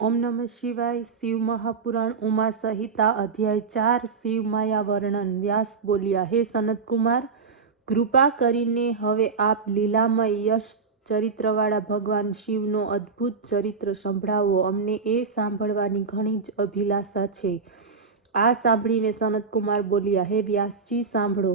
ઓમ નમઃ શિવાય. શિવ મહાપુરાણ ઉમા સંહિતા અધ્યાય 4 શિવ માયા વર્ણન. વ્યાસ બોલ્યા, હે સનતકુમાર, કૃપા કરીને હવે આપ લીલામય યશ ચરિત્રવાળા ભગવાન શિવનો અદ્ભુત ચરિત્ર સંભળાવો. અમને એ સાંભળવાની ઘણી જ અભિલાષા છે. આ સાંભળીને સનતકુમાર બોલ્યા, હે વ્યાસજી, સાંભળો.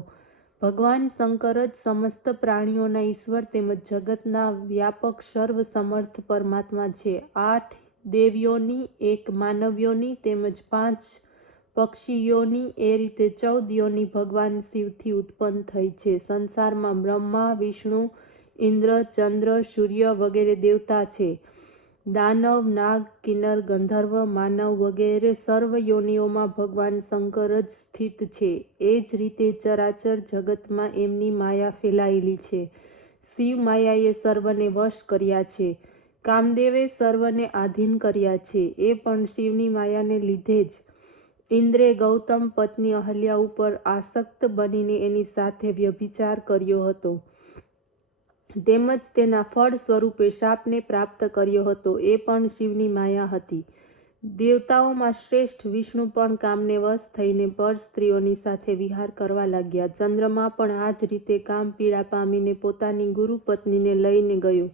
ભગવાન શંકર જ સમસ્ત પ્રાણીઓના ઈશ્વર તેમજ જગતના વ્યાપક સર્વ સમર્થ પરમાત્મા છે. 8 દેવીઓની, 1 માનવીઓની તેમજ 5 પક્ષીઓની, એ રીતે 14 યોની ભગવાન શિવથી ઉત્પન્ન થઈ છે. સંસારમાં બ્રહ્મા, વિષ્ણુ, ઇન્દ્ર, ચંદ્ર, સૂર્ય વગેરે દેવતા છે. દાનવ, નાગ, કિન્નર, ગંધર્વ, માનવ વગેરે સર્વ યોનિઓમાં ભગવાન શંકર જ સ્થિત છે. એ જ રીતે ચરાચર જગતમાં એમની માયા ફેલાયેલી છે. શિવ માયાએ સર્વને વશ કર્યા છે. કામદેવે સર્વને આધીન કર્યા છે. એ પણ શિવની માયાને લીધે જ ઇન્દ્રે ગૌતમ પત્ની અહલ્યા ઉપર આસક્ત બનીને એની સાથે વ્યભિચાર કર્યો હતો, તેમજ તેના ફળ સ્વરૂપે શાપને પ્રાપ્ત કર્યો હતો. એ પણ શિવની માયા હતી. દેવતાઓમાં શ્રેષ્ઠ વિષ્ણુ પણ કામને વશ થઈને પર સ્ત્રીઓની સાથે વિહાર કરવા લાગ્યા. ચંદ્રમા પણ આ જ રીતે કામ પીડા પામીને પોતાની ગુરુ પત્નીને લઈને ગયો.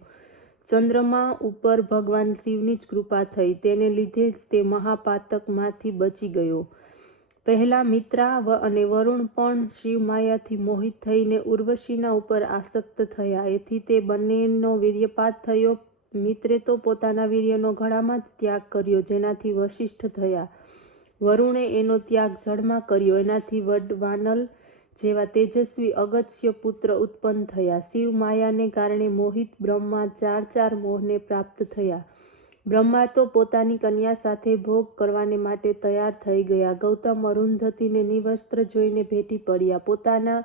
ચંદ્રમા ઉપર ભગવાન શિવની જ કૃપા થઈ. તેને લીધે જ તે મહાપાતકમાંથી બચી ગયો. પહેલા મિત્રા અને વરુણ પણ શિવ માયાથી મોહિત થઈને ઉર્વશીના ઉપર આસક્ત થયા. એથી તે બંનેનો વીર્યપાત થયો. મિત્રે તો પોતાના વીર્યનો ઘડામાં જ ત્યાગ કર્યો, જેનાથી વશિષ્ઠ થયા. વરુણે એનો ત્યાગ જળમાં કર્યો. એનાથી વડવાનલ જેવા તેજસ્વી અગસ્ત્ય પુત્ર ઉત્પન્ન થયા. શિવ માયાને કારણે મોહિત બ્રહ્મા 4 મોહને પ્રાપ્ત થયા. બ્રહ્મા તો પોતાની કન્યા સાથે ભોગ કરવાને માટે તૈયાર થઈ ગયા. ગૌતમ અરુંધતીને નિવસ્ત્ર જોઈને ભેટી પડ્યા. પોતાના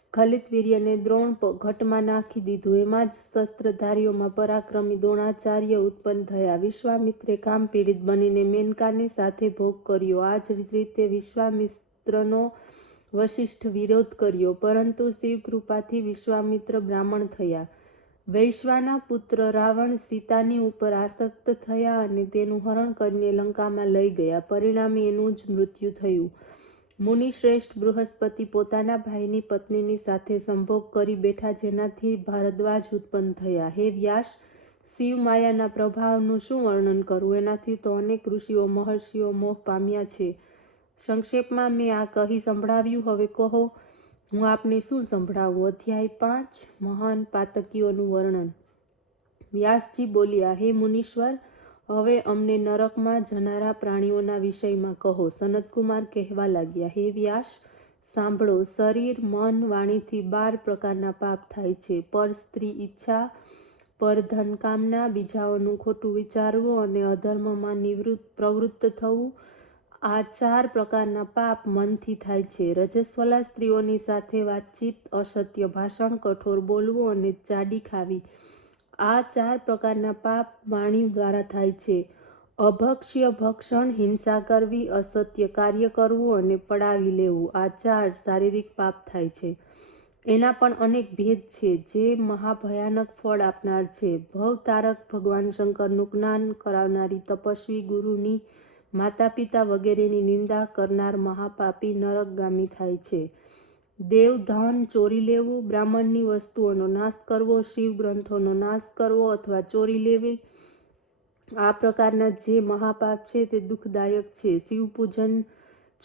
સ્ખલિત વીર્યને દ્રોણ ઘટમાં નાખી દીધું. એમાં જ શસ્ત્રધારીઓમાં પરાક્રમી દ્રોણાચાર્ય ઉત્પન્ન થયા. વિશ્વામિત્રે કામ પીડિત બનીને મેનકાને સાથે ભોગ કર્યો. આ જ રીતે વિશ્વામિત્રનો વશિષ્ઠ વિરોધ કર્યો, પરંતુ શિવ કૃપાથી વિશ્વામિત્ર બ્રાહ્મણ થયા. વૈશ્વાના પુત્ર રાવણ સીતાની ઉપર આસક્ત થયા અને તેનું હરણ કરીને લંકામાં લઈ ગયા. પરિણામે એનું જ મૃત્યુ થયું. મુનિશ્રેષ્ઠ બૃહસ્પતિ પોતાના ભાઈની પત્નીની સાથે સંભોગ કરી બેઠા, જેનાથી ભારદ્વાજ ઉત્પન્ન થયા. હે વ્યાસ, શિવ માયાના પ્રભાવનું શું વર્ણન કરું? એનાથી તો અનેક ઋષિઓ મહર્ષિઓ મોહ પામ્યા છે. સંક્ષેપમાં મેં આ કહી સંભળાવ્યું. હવે કહો, હું આપને શું સંભળાવું? અધ્યાય 5 મહાન પાતકીઓનું વર્ણન. વ્યાસજી બોલ્યા, હે મુનીશ્વર, હવે અમને નરકમાં જનારા પ્રાણીઓના વિષયમાં કહો. સનતકુમાર કહેવા લાગ્યા, હે વ્યાસ, સાંભળો. શરીર, મન, વાણીથી 12 પ્રકારના પાપ થાય છે. પર સ્ત્રી ઈચ્છા, પર ધન કામના, બીજાઓનું ખોટું વિચારવું અને અધર્મમાં પ્રવૃત્ત થવું, આ 4 પ્રકારના પાપ મનથી થાય છે. રજસ્વલા સ્ત્રીઓની સાથે વાતચીત, અસત્ય ભાષણ, કઠોર બોલવું અને ચાડી ખાવી, આ 4 પ્રકારના પાપ વાણી દ્વારા થાય છે. અભક્ષ્ય ભક્ષણ, હિંસા કરવી, અસત્ય કાર્ય કરવું અને પડાવી લેવું, આ 4 શારીરિક પાપ થાય છે. એના પણ અનેક ભેદ છે, જે મહાભયાનક ફળ આપનાર છે. ભવતારક ભગવાન શંકરનું જ્ઞાન કરાવનારી તપસ્વી ગુરુની, માતા પિતા વગેરેની નિંદા કરનાર મહાપાપી નરકગામી થાય છે. દેવ ધન ચોરી લેવું, બ્રાહ્મણની વસ્તુઓનો નાશ કરવો, શિવ ગ્રંથોનો નાશ કરવો અથવા ચોરી લેવી, આ પ્રકારના જે મહાપાપ છે તે દુઃખદાયક છે. શિવ પૂજન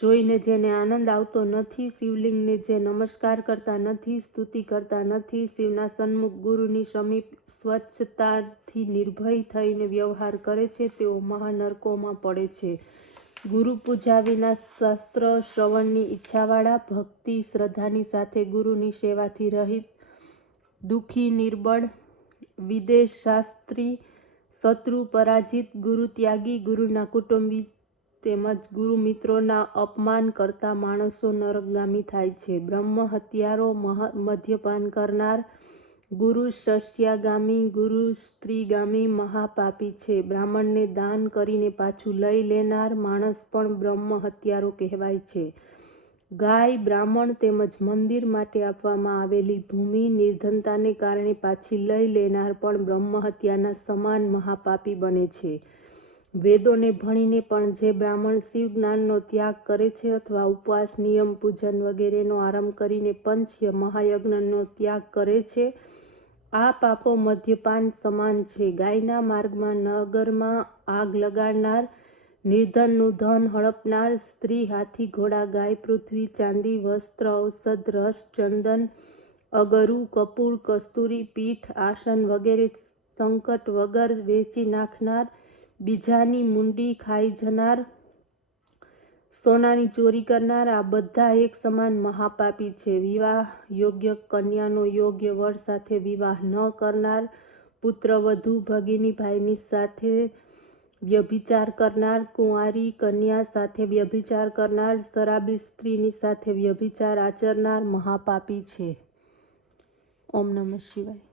જોઈને જેને આનંદ આવતો નથી, શિવલિંગને જે નમસ્કાર કરતા નથી, સ્તુતિ કરતા નથી, શિવના સન્મુખ ગુરુની સમીપ સ્વચ્છતાથી નિર્ભય થઈને વ્યવહાર કરે છે, તેઓ મહાનરકોમાં પડે છે. ગુરુ પૂજા વિના શાસ્ત્ર શ્રવણની ઈચ્છાવાળા, ભક્તિ શ્રદ્ધાની સાથે ગુરુની સેવાથી રહિત, દુઃખી, નિર્બળ, વિદેશ શાસ્ત્રી, શત્રુ પરાજિત, ગુરુ ત્યાગી, ગુરુના કુટુંબી તેમજ ગુરુ મિત્રોના અપમાન કરતા માણસો નરકગામી થાય છે. બ્રહ્મ હત્યારો, મદ્યપાન કરનાર, ગુરુ શસ્યાગામી, ગુરુ સ્ત્રીગામી મહાપાપી છે. બ્રાહ્મણને દાન કરીને પાછું લઈ લેનાર માણસ પણ બ્રહ્મ હત્યારો કહેવાય છે. ગાય બ્રાહ્મણ તેમજ મંદિર માટે આપવામાં આવેલી ભૂમિ નિર્ધનતાને કારણે પાછી લઈ લેનાર પણ બ્રહ્મહત્યાના સમાન મહાપાપી બને છે. વેદોને ભણીને પણ જે બ્રાહ્મણ શિવ જ્ઞાનનો ત્યાગ કરે છે અથવા ઉપવાસ, નિયમ, પૂજન વગેરેનો આરંભ કરીને પંચ મહાયજ્ઞનો ત્યાગ કરે છે, આ પાપો મદ્યપાન સમાન છે. ગાયના માર્ગમાં નગરમાં આગ લગાડનાર, નિર્ધનનું ધન હડપનાર, સ્ત્રી, હાથી, ઘોડા, ગાય, પૃથ્વી, ચાંદી, વસ્ત્ર, ઔષધ, રસ, ચંદન, અગરુ, કપૂર, કસ્તુરી, પીઠ, આસન વગેરે સંકટ વગર વેચી નાખનાર, બીજાની મુંડી ખાઈ જનાર, સોનાની ચોરી કરનાર, આ બધા એક સમાન મહાપાપી છે. વિવાહ યોગ્ય કન્યાનો યોગ્ય વર સાથે વિવાહ ન કરનાર, પુત્રવધૂ, ભગીની ભાઈની સાથે વ્યભિચાર કરનાર, કુંવારી કન્યા સાથે વ્યભિચાર કરનાર, શરાબી સ્ત્રીની સાથે વ્યભિચાર આચરનાર મહાપાપી છે. ઓમ નમઃ શિવાય.